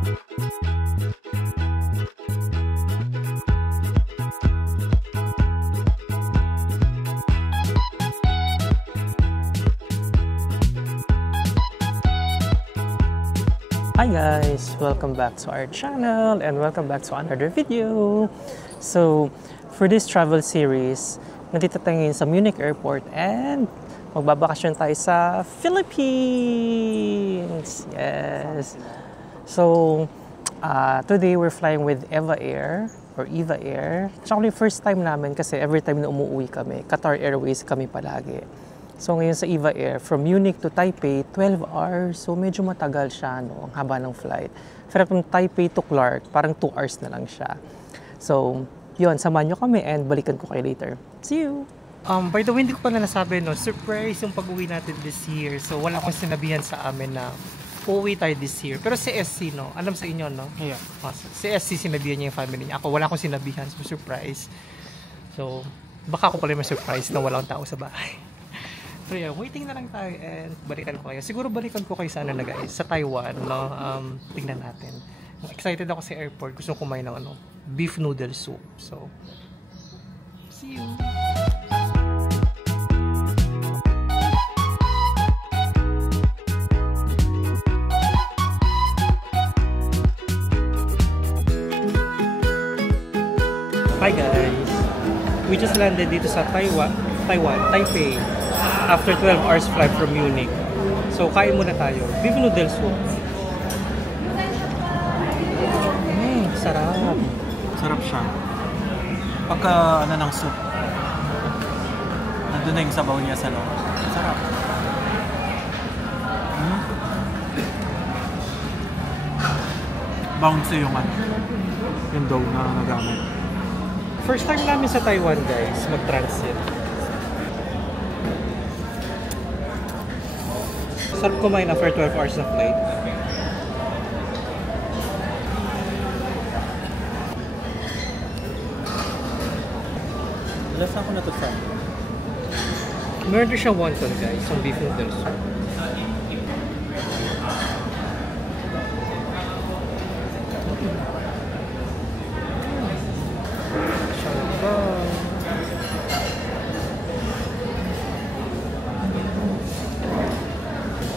Hi guys! Welcome back to our channel and welcome back to another video. So, for this travel series, nandito tayo ngayon sa Munich Airport and magbabakasyon tayo sa Philippines! Yes! So, today we're flying with Eva Air or Eva Air. Tsaka yung first time namin kasi every time na umuwi kami, Qatar Airways kami palagi. So ngayon sa Eva Air, from Munich to Taipei, 12 hours. So medyo matagal siya, no? Ang haba ng flight. Pero from Taipei to Clark, parang 2 hours na lang siya. So, yun, samahan nyo kami and balikan ko kayo later. See you! By the way, hindi ko pala nasabi, no? Surprise yung pag-uwi natin this year. So wala akong sinabihan sa amin na uuwi tayo this year. Pero si SC, no? Alam sa inyo, no? Yeah. Si SC, sinabihan niya yung family niya. Ako, wala akong sinabihan. So, surprise. So, baka ako pala may surprise na walang tao sa bahay. So yeah, waiting na lang tayo and balikan ko kayo. Siguro balikan ko kayo sa ano na guys, sa Taiwan, no? Tingnan natin. Excited ako sa airport. Gusto ko kumain ng ano, beef noodle soup. So, see you! Hi guys! We just landed dito sa Taipei. After 12 hours flight from Munich. So, kain muna tayo. Beef noodle soup. Sarap. Sarap siya. Pagka ano ng soup, nandun na yung sabaw niya sa loob. Sarap. Bouncy yung ano, yung dough na nagamit. First time namin sa Taiwan guys, mag-transit. Sarap kumain after 12 hours na flight. Last ako na to try. Meron din siya wonton guys, yung beef noodles.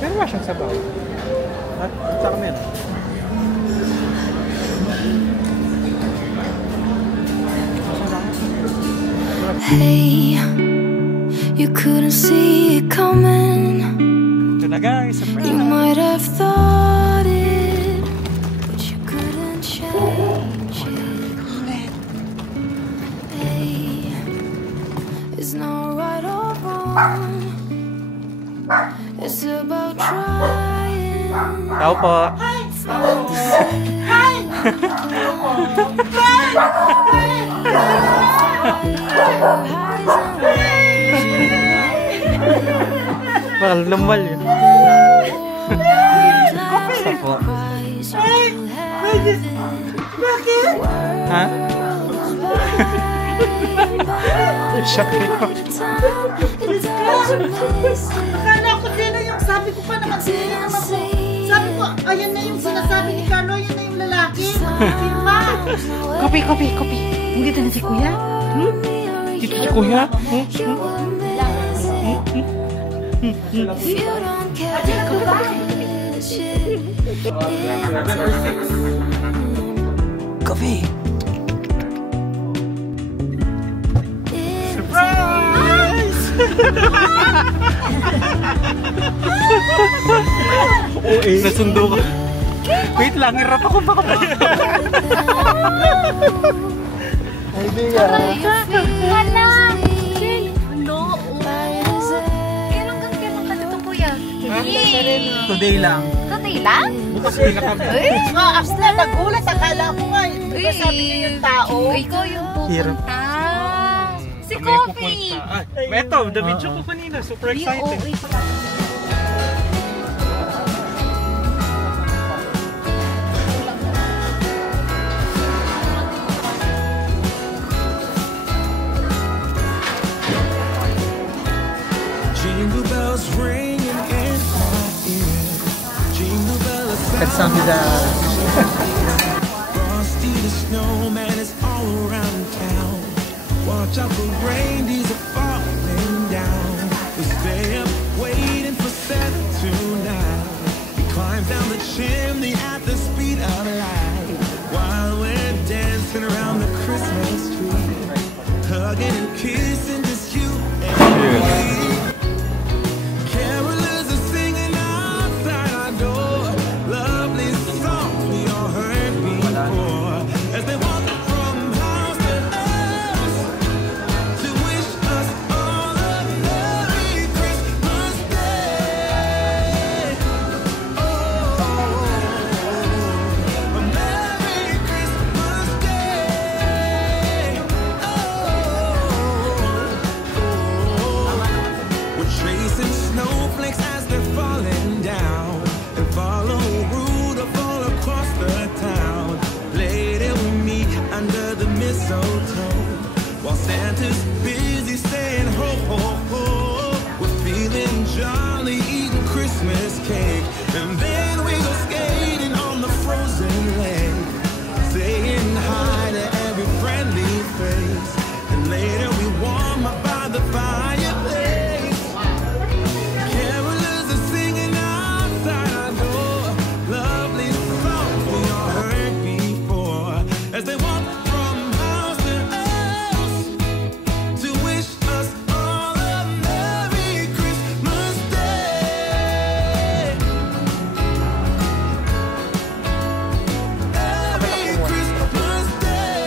Meron ba siyang sabaw? At saka meron. Hey, you couldn't see it coming. Ito na guys, you might have thought it, but you couldn't change it. Hey, it's not right or wrong. It's about trying. Tao po. Hi! Bakal lumbal yun. Coffee! Po. Bakit? Ha? Shocking. Akala ko din yung sabi ko pa naman sila naman ko. Sabi ko, ayan na yung sinasabi ni Carlo, ayan na yung lalaki. Diba? Kopi. Hindi na si Kuya? Dito si Kuya? Kopi! Surprise! Nasundo ka. Wait lang, hirap ako baka ba? Ay, di nga. Wala! No! Kailan ka dito, Kuya? Today lang. Today lang? Bukas din na kami. Apps na, nagulat. Akala ko nga. Diba sabi niyo yung tao? Ikaw yung pupunta. Si Kami yung Coffee! pupunta. Ay, eto, the-video ko kanina. Super excited. bells ringing in my ear. Jingle bells. Kasama Frosty the snowman is all around town. Watch out for reindeers are falling down. We stay up waiting for Santa tonight. He climbs down the chimney at the speed of light while we're dancing around the Christmas tree, hugging and kissing just you and me. Carolers are singing outside our door, lovely songs we all heard before, as they walk from house to house to wish us all a Merry Christmas Day. Oh, a Merry Christmas Day. We're tracing snowflakes as they're falling down, and follow Rudolph all across the town. Later we meet under the mistletoe, while Santa's busy saying ho ho ho. We're feeling jolly, eating Christmas cake, and then we go skating on the frozen lake, saying hi to every friendly face, and later we warm up by the fireplace. Carolers are singing outside our door, lovely songs we all heard before, as they walk from house to house to wish us all a Merry Christmas Day. Merry Christmas Day.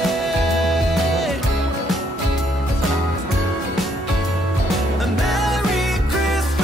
A Merry Christmas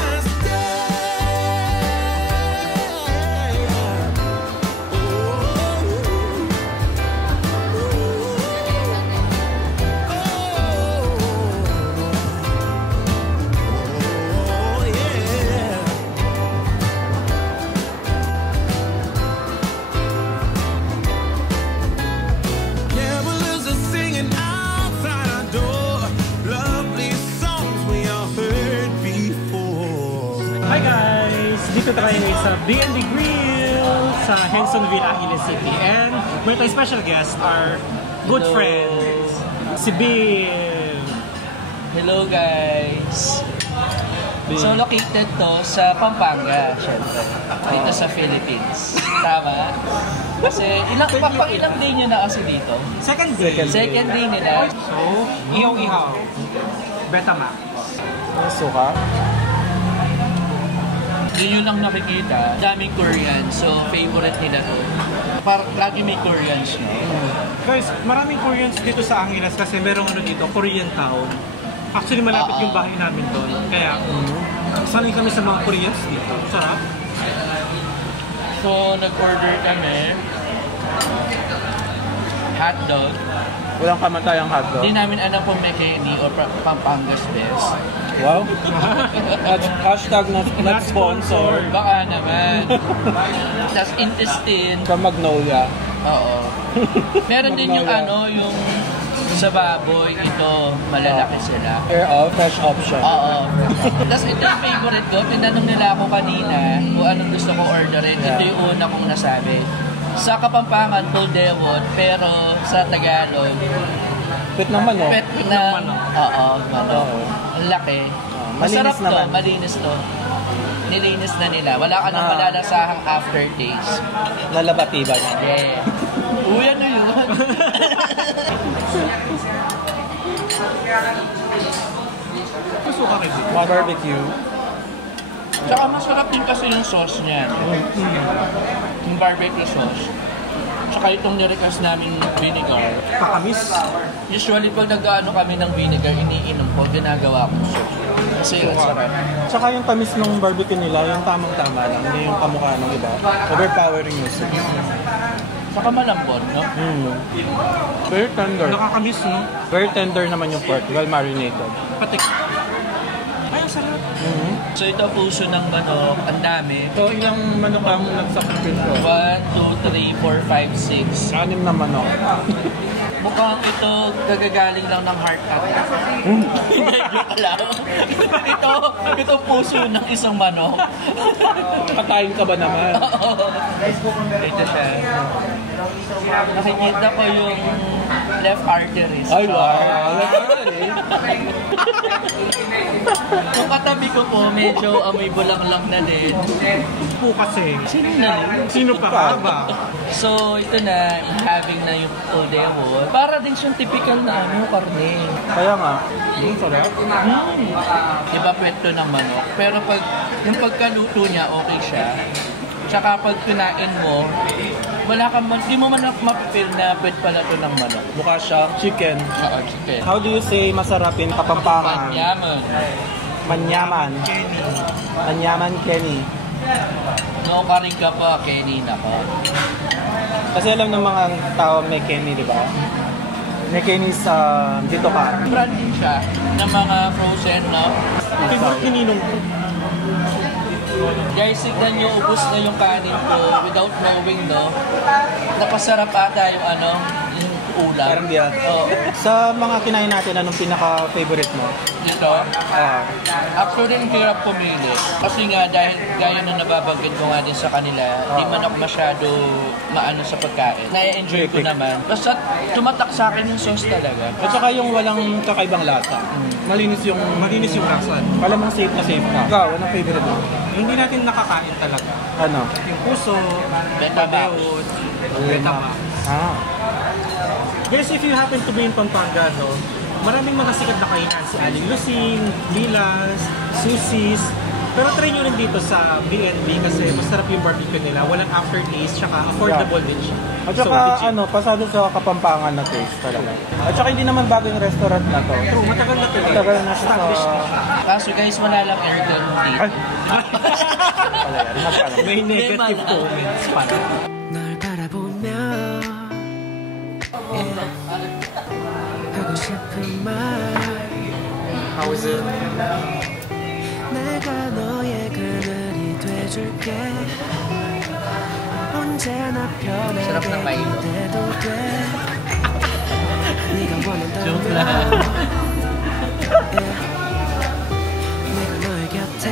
Carolers are singing outside our door, lovely songs we all heard before. Hi guys! Dito tayo ngayon sa B&B Grill sa Hensonville, Angeles City. And may tayong special guest, our good friends, si Bill. Hello guys! So located to sa Pampanga, syempre. Dito sa Philippines. Tama? Kasi ilang day nyo na kasi dito? Second day. Second day nila. So, ihaw-ihaw. Betamax. Suka. Yun yun lang nakikita. Daming Korean, so favorite nila to. Parang lagi may Koreans, no? Guys, maraming Koreans dito sa Angeles kasi merong ano dito, Korean town. Actually, malapit yung bahay namin doon. Kaya, sanay kami sa mga Koreans dito. Sarap. So, nag-order kami hotdog. Walang kamatayang hotdog. Hindi namin alam kung McKinney o Pampangas best. Wow. Hashtag not sponsored. Baka naman. Tapos intestine. From Magnolia. Oo. Meron din yung ano, yung sa baboy, ito, malalaki sila. Air of fresh option. Oo. Tapos ito yung favorite ko. Tinanong nila ako kanina kung anong gusto ko orderin. Ito yung una kong nasabi. Sa Kapampangan, Todewot, pero sa Tagalog, Pet ng manok. pet na, oo, manok. Ang laki. Masarap to, naman. malinis to. Nilinis na nila. Wala ka nang malalasahang aftertaste. Nalabatiba niya. Yeah. Uy, ano yun? Gusto ka rin. Barbecue. Tsaka masarap din kasi yung sauce niya. Yung barbecue sauce. Tsaka itong nirequest namin vinegar. Pakamis. Usually pag nag-ano kami ng vinegar, iniinom ko, ginagawa ko soup. Kasi ang sarap. Tsaka yung tamis ng barbecue nila, yung tamang-tama lang, hindi yung kamukha ng iba. Overpowering yung sauce. Tsaka malambot, no? Very tender. Nakakamis, no? Very tender naman yung pork, well marinated. Patik. Ay, ang sarap. So ito puso ng manok, ang dami. So, ilang manok ang nagsakripisyo? 1, 2, 3, 4, 5, 6. 6 na manok. Mukhang ito kagagaling lang ng heart attack. Hindi, joke lang. ito puso ng isang manok. Patayin ka ba naman? Ito siya. Nakikita ko yung left arteries. Ay, wow! Yung katabi ko po, medyo amoy bulanglang na din. Po kasi. Sino na? Sino pa ba? So, ito na, having na yung odewo. Para din siyang typical na karne. Kaya nga. Sarap. Iba pwesto ng manok. Pero yung pagkaluto niya, okay siya. Tsaka pag kinain mo, di mo man mapipil na pwede pala ito ng manok. Mukha siya chicken. Oo, chicken. How do you say masarapin Kapampangan? Manyaman. Manyaman. Manyaman Kenny. No ka rin ka pa, Kenny na ka. Kasi alam ng mga tao may Kenny, di ba? May Kenny sa dito ka. Brand din siya ng mga frozen, no? Favorite kininong ko. Guys, tignan nyo, ubus na yung kanin ko without knowing, no? Napasarap ata yung yung ulam. Parang diyan. Oo. Sa mga kinain natin, anong pinaka-favorite mo? Dito, actually, hirap pumili. Kasi nga, dahil gaya na nababanggit ko nga din sa kanila, di man ako masyado maano sa pagkain. Na-enjoy ko naman. Basta tumatak sa akin yung sauce talaga. At saka yung walang kakaibang lasa. Malinis yung lasa. Alam mong safe na safe ka. Ikaw, anong favorite mo? Hindi natin nakakain talaga. Ano? Yung puso, Betamax. Betamax. Guys, if you happen to be in Pampanga, no, maraming mga sikat na kainan. Si Aling Lucing, Lilas, Susie's. Pero try nyo rin dito sa B&B kasi masarap yung barbecue nila. Walang aftertaste, tsaka affordable din siya. At saka pasado sa Kapampangan na taste talaga. At saka hindi naman bagong restaurant na to. True, matagal na to. Matagal na siya sa... Kaso guys, wala lang aircon dito. May negative comments pa. 널 바라보며 하고 싶은 말 How is it? 내가 너의 그늘이 돼줄게 언제나 Sarap ng 편하게 Milo. 돼도 돼 네가 원한다면 Joke lang. 내가 너의 곁에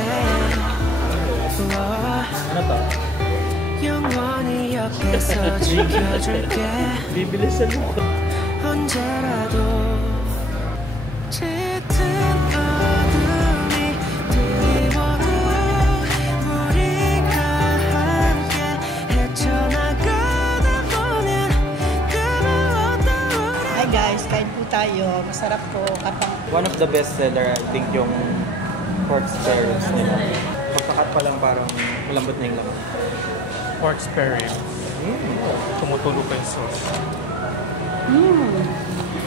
Ano to? 영원히 옆에서 지켜줄게 Bibilisan mo. 언제라도 짙은 어둠이 드리워도 우리가 함께 헤쳐나가다 보면 그 무엇도 Hi guys, kain po tayo. Masarap po kapang One of the best seller, I think, yung pork spare ribs nila. Pagkakat pa lang parang malambot na yung laman. Pork spare ribs. Tumutulo pa yung sauce.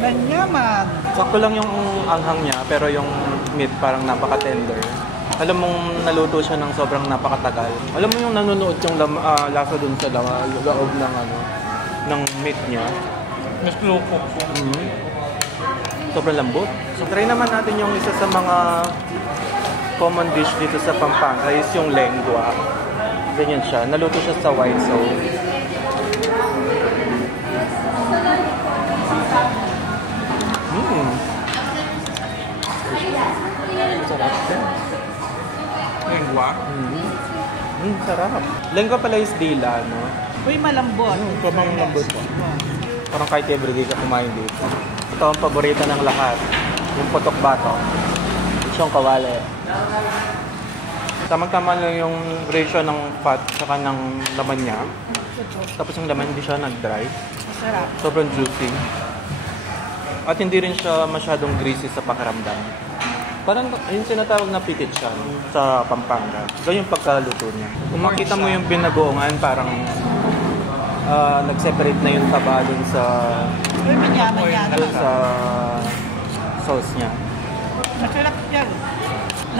manyaman. Sakto lang yung anghang niya, pero yung meat parang napaka-tender. Alam mong naluto siya ng sobrang napakatagal. Alam mo yung nanonood yung lasa dun sa loob ng meat niya. Mas slow cook. Sobrang lambot. So try naman natin yung isa sa mga common dish dito sa Pampanga is yung lengua. Ganyan siya. Naluto siya sa white sauce. Sarap din. Lengua. Sarap. Lengua pala is dila, no? Uy, malambot. Sobrang lambot po. Parang kahit everyday ka kumain dito. Ito ang paborito ng lahat. Yung putok bato. Siyong kawali. Tamang-tama lang yung ratio ng fat saka ng laman niya. Tapos yung laman hindi siya nag-dry. Sarap. Sobrang juicy. At hindi rin siya masyadong greasy sa pakiramdam. Parang yung sinatawag na pitit siya sa Pampanga. Ganyan yung pagkaluto niya. Kung makita mo yung binagoongan, parang nag-separate na yung taba dun sa Uy, manyaman yan. dun sa sauce niya. Masarap yan.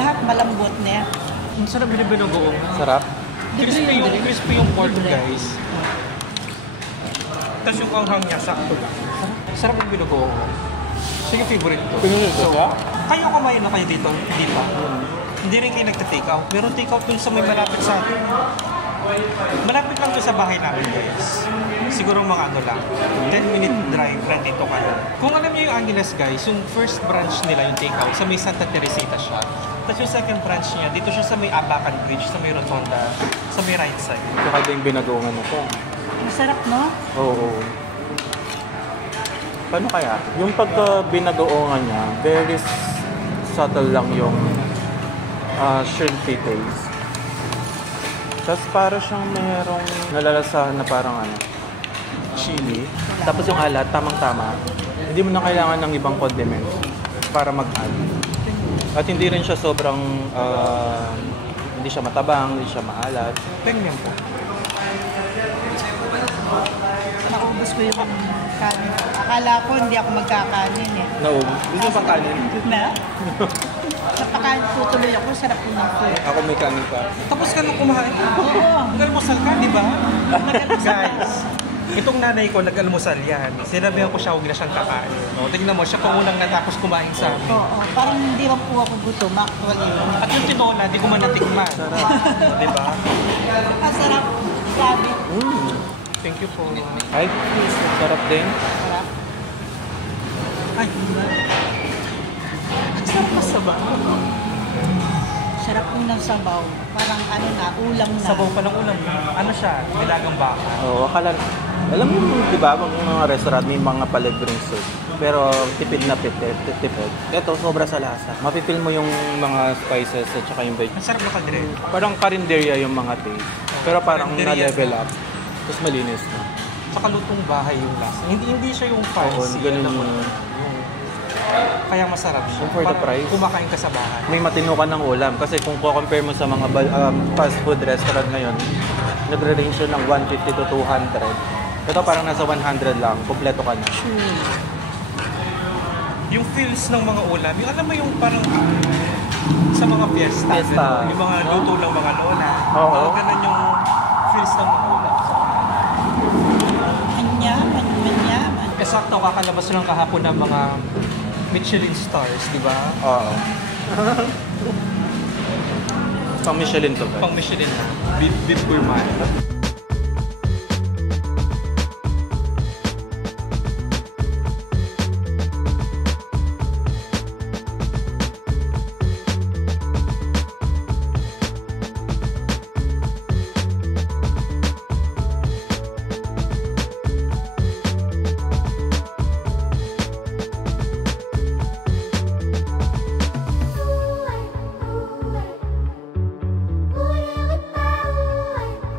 Lahat malambot niya. Ang sarap binibinugoong. Sarap. Crispy yung pork, guys. Tapos yung anghang niya, sakto lang. Sarap yung binugoong. Sige, favorite ko. Pinunod ko siya? Kayo kumain na kayo dito? Dito? Hindi rin kayo nagta-take out. Meron take out dun sa may malapit sa atin. Malapit lang dun sa bahay namin, guys. Siguro mga ano lang. 10-minute drive na dito ka. Kung alam niyo yung Angeles, guys, yung first branch nila, yung take out, sa may Santa Teresita siya. Tapos yung second branch niya, dito siya sa may Abacan Bridge, sa may Rotonda, sa may right side. Kakaiba yung binagoongan mo ko. Masarap, no? Oo. Paano kaya? Yung pagka binagoongan niya, very subtle lang yung shrimpy taste. Tapos para siyang merong nalalasahan na parang chili. Tapos yung alat, tamang-tama. Hindi mo na kailangan ng ibang condiments para mag-add. At hindi rin siya sobrang, hindi siya matabang, hindi siya maalat. Tingnan po. Naubos ko yung kanin. Akala ko hindi ako magkakanin eh. Naubos. Gusto bang kanin? Na? Napakain po tuloy ako, sarap po ng food. Ako may kanin pa. Tapos ka nung kumain. Oo. Nag-almusal ka, di ba? Guys, itong nanay ko nag-almusal yan. Sinabihan ko siya, huwag na siyang kakain. No? Tignan mo, siya pa unang natapos kumain sa amin. Oo. Parang hindi lang po ako gutom, actually. At yung tinola, di ko man natikman. Di ba? Ang sarap. Sabi. Thank you po. Ay, sarap din. Sarap. Ay, sarap na sabaw. Sarap po ng sabaw. Parang ano na, ulam na. Sabaw pa ng ulam. Ano siya? Nilagang baka. Oo, akala. Alam mo, di ba, yung mga restaurant may mga palibreng soup. Pero tipid na tipid. Ito, sobra sa lasa. Mapipil mo yung mga spices at saka yung veggies. Ang sarap na kadre. Parang karinderya yung mga taste. Pero parang Karinderya. na-level up. Tapos malinis na. Saka lutong bahay yung lasa. Hindi siya yung fancy. Oo, ganun alam mo, yung- Kaya masarap siya. Yung for the Parang price. kumakain ka sa bahay. May matino ka ng ulam. Kasi kung compare mo sa mga fast food restaurant ngayon, nagre-range siya ng 150 to 200. Ito parang nasa 100 lang. Kompleto ka na. Yung feels ng mga ulam, yung alam mo yung parang sa mga fiesta, Fiesta. gano'n, yung mga luto ng mga lola. Oo. Mga ganun yung feels ng mga ulam. Manyaman. Eksakto, kakalabas lang kahapon ng mga Michelin stars, di ba? Oo. Pang Michelin to ba? Pang Michelin na. Beef gourmet.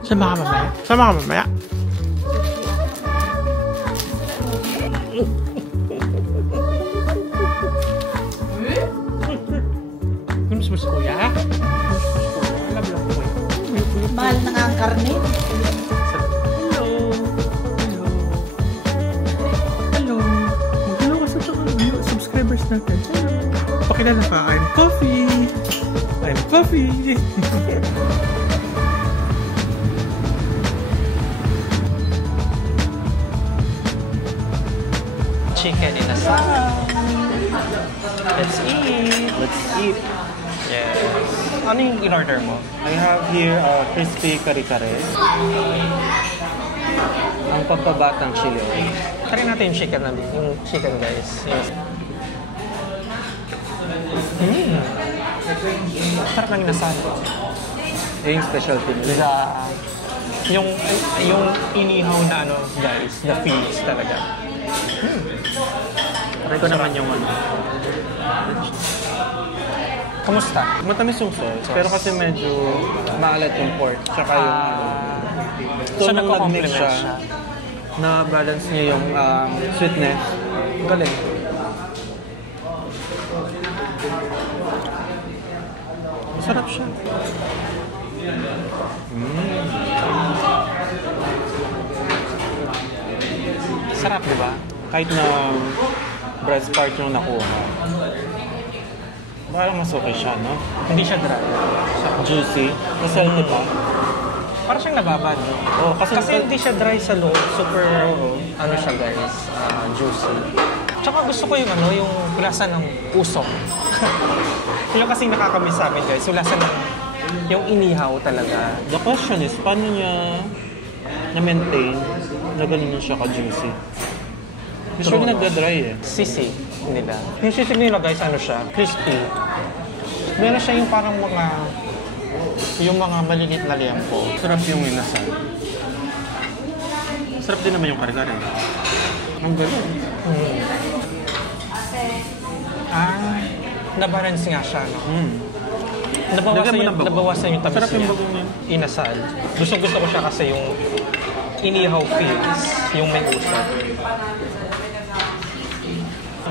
Sama ka mamaya. Sama ka mamaya. Gusto mo si kuya? Love lang ko. Mahal na nga ang karne. Hello. Hello. Hello. Mag-hello ka sa subscribers natin. Hello. Pakilala ka. I'm Coffee. I'm Coffee. Chicken in a salad. Let's eat. Let's eat. Yes. Ano yung in-order mo? I have here crispy kare-kare. Ang pagkabatang chili oil. Try natin yung chicken natin. Yung chicken, guys. Yes. Sarap ng inasal. Yung specialty nila. Yung inihaw na ano, guys, the feels talaga. Try ko naman yung Kamusta? matamis yung sauce, pero kasi medyo maalat yung pork. Tsaka yung So, nung nagko-complement nag-mix siya. na-balance niya yung sweetness. Galing. Masarap siya. Sarap, di ba? Kahit na breast part yung nakuha. Parang mas okay siya, no? Hindi siya dry. Juicy. Mas healthy pa. Parang siyang nababad, no? Oh, kasi Kasi hindi siya dry sa loob. Super, ano siya, guys, juicy. Tsaka gusto ko yung ano, yung lasa ng puso. Yung kasing nakakamiss sa amin guys, yung lasa ng yung inihaw talaga. The question is, paano niya na-maintain na ganun siya ka-juicy? Usually nagda-dry eh. Sisig nila. Yung sisig nila guys, ano siya, crispy. Meron siya yung parang yung mga maliliit na liempo. Sarap yung inasal. Sarap din naman yung kargar eh. Ang galing. Nabalance nga siya, no? Lagyan mo ng bago. Nabawasan yung tamis Sarap yung niya. bagong yun. Inasal. Gusto ko siya kasi yung inihaw feels, yung may usap.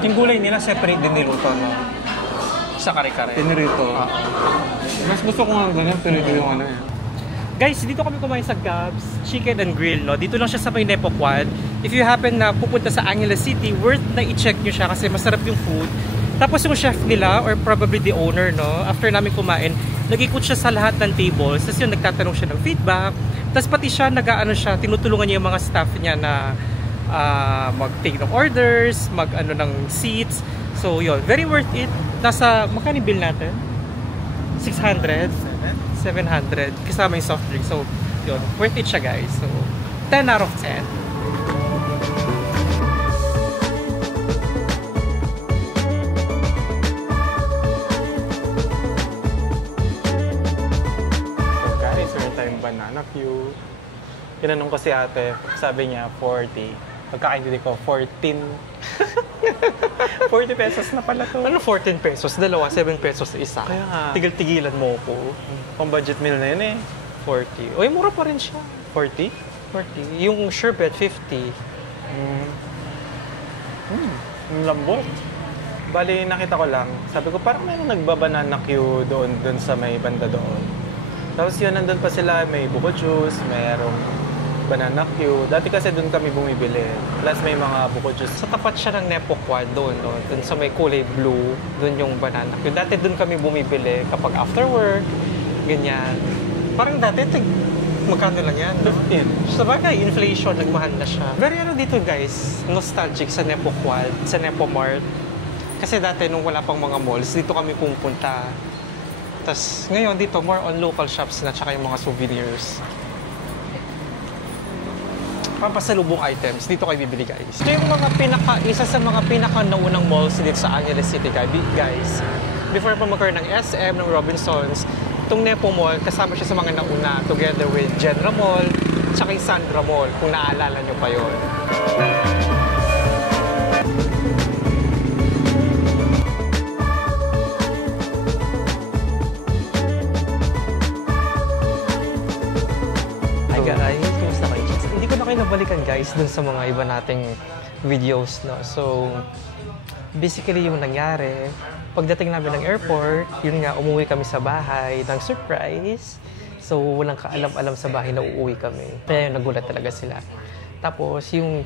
Yung gulay nila separate din niluto, no? Sa kare-kare. Pinirito. Mas gusto ko nga ganyan, pinirito yung ano eh. Guys, dito kami kumain sa Gabs Chicken and Grill, no? Dito lang siya sa may Nepo Quad. If you happen na pupunta sa Angeles City, worth na i-check nyo siya kasi masarap yung food. Tapos yung chef nila, or probably the owner, no? After namin kumain, nag-ikot siya sa lahat ng tables. Tapos yun, nagtatanong siya ng feedback. Tapos pati siya, tinutulungan niya yung mga staff niya na mag-take ng orders, mag-ano ng seats. So yun, very worth it. Magkano bill natin? 600? 700 kasama yung soft drink. So yun, worth it siya guys. So 10 out of 10. Guys, meron tayong banana cue. Tinanong ko si ate, sabi niya 40. Pagkakaintindi ko, 14. 40 pesos na pala to. Ano 14 pesos? Dalawa, 7 pesos isa. Kaya nga. Tigil-tigilan mo ko. Pang budget meal na yun eh. 40. Uy, mura pa rin siya. 40? 40. Yung sherbet, 50. Ang lambot. Bali, nakita ko lang. Sabi ko, parang mayroong nagbabanana queue doon sa may banda doon. Tapos yun, nandun pa sila, may buko juice, mayroong banana queue. Dati kasi doon kami bumibili. Plus may mga buko juice. Sa tapat siya ng Nepo Quad doon, no? Doon sa may kulay blue, doon yung banana queue. Dati doon kami bumibili kapag after work, ganyan. Parang dati, magkano lang yan? 15. Sa bagay, inflation, nagmahal na siya. Very dito guys, nostalgic sa Nepo Quad, sa Nepo Mart. Kasi dati nung wala pang mga malls, dito kami pumunta. Tapos ngayon dito, more on local shops na tsaka yung mga souvenirs. Pampasalubong items, dito kayo bibili guys. Ito yung isa sa mga pinaka-naunang malls dito sa Angeles City guys. Before pa magkaroon ng SM, ng Robinsons, itong Nepo Mall, kasama siya sa mga nauna together with Genra Mall, tsaka yung Sandra Mall, kung naaalala nyo pa yun. Hi guys, kumusta kayo? Hindi ko na kayo nabalikan guys dun sa mga iba nating videos, no? So, basically yung nangyari, pagdating namin ng airport, yun nga, umuwi kami sa bahay ng surprise. So, walang kaalam-alam sa bahay na uuwi kami. Kaya yung nagulat talaga sila. Tapos, yung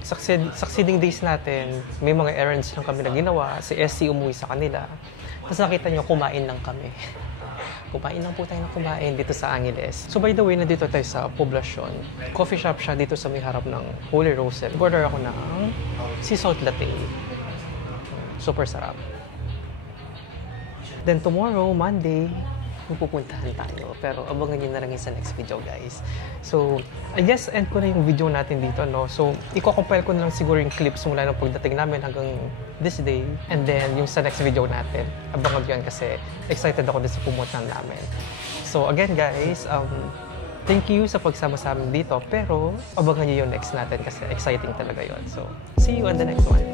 succeeding days natin, may mga errands lang kami na ginawa. Si SC umuwi sa kanila. Tapos nakita nyo, kumain lang kami. Kumain lang po tayo ng kumain dito sa Angeles. So by the way, nandito tayo sa Poblacion. Coffee shop siya dito sa may harap ng Holy Rosette. Order ako ng sea salt latte. Super sarap. Then tomorrow, Monday, pupuntahan tayo. Pero abangan nyo na lang yung sa next video, guys. So, I guess end ko na yung video natin dito, no? So, i-compile ko na lang siguro yung clips mula ng pagdating namin hanggang this day. And then, yung sa next video natin. Abangan yun kasi excited ako din sa pumuntahan namin. So, again, guys, thank you sa pagsama sa amin dito. Pero, abangan nyo yung next natin kasi exciting talaga yun. So, see you on the next one.